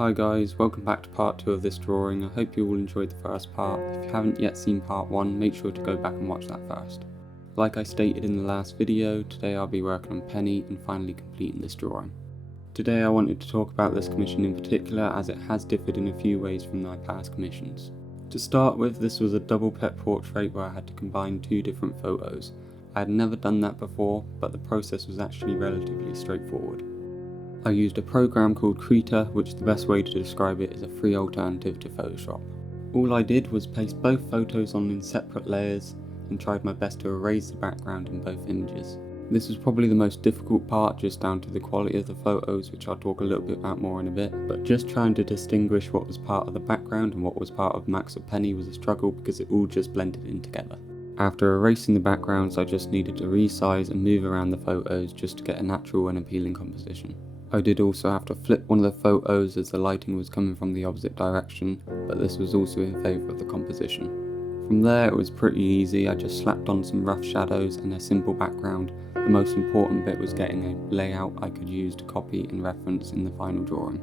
Hi guys, welcome back to part 2 of this drawing. I hope you all enjoyed the first part. If you haven't yet seen part 1, make sure to go back and watch that first. Like I stated in the last video, today I'll be working on Penny and finally completing this drawing. Today I wanted to talk about this commission in particular as it has differed in a few ways from my past commissions. To start with, this was a double pet portrait where I had to combine two different photos. I had never done that before, but the process was actually relatively straightforward. I used a program called Krita, which the best way to describe it is a free alternative to Photoshop. All I did was place both photos on in separate layers and tried my best to erase the background in both images. This was probably the most difficult part, just down to the quality of the photos, which I'll talk a little bit about more in a bit, but just trying to distinguish what was part of the background and what was part of Max or Penny was a struggle because it all just blended in together. After erasing the backgrounds, I just needed to resize and move around the photos just to get a natural and appealing composition. I did also have to flip one of the photos as the lighting was coming from the opposite direction, but this was also in favour of the composition. From there it was pretty easy. I just slapped on some rough shadows and a simple background. The most important bit was getting a layout I could use to copy and reference in the final drawing.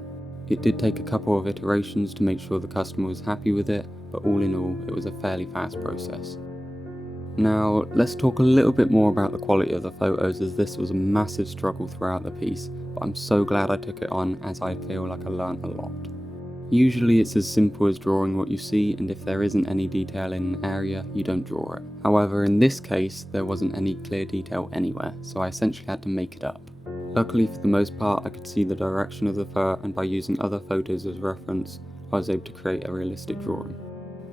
It did take a couple of iterations to make sure the customer was happy with it, but all in all it was a fairly fast process. Now let's talk a little bit more about the quality of the photos, as this was a massive struggle throughout the piece, but I'm so glad I took it on as I feel like I learned a lot. Usually it's as simple as drawing what you see, and if there isn't any detail in an area, you don't draw it. However, in this case there wasn't any clear detail anywhere, so I essentially had to make it up. Luckily for the most part I could see the direction of the fur, and by using other photos as reference I was able to create a realistic drawing.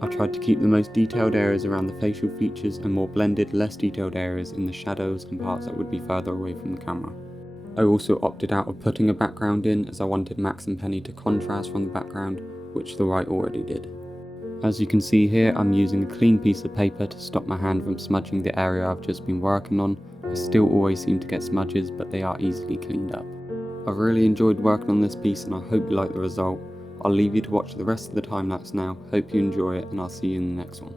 I tried to keep the most detailed areas around the facial features and more blended, less detailed areas in the shadows and parts that would be further away from the camera. I also opted out of putting a background in, as I wanted Max and Penny to contrast from the background, which the right already did. As you can see here, I'm using a clean piece of paper to stop my hand from smudging the area I've just been working on. I still always seem to get smudges, but they are easily cleaned up. I've really enjoyed working on this piece and I hope you like the result. I'll leave you to watch the rest of the time lapse now. Hope you enjoy it, and I'll see you in the next one.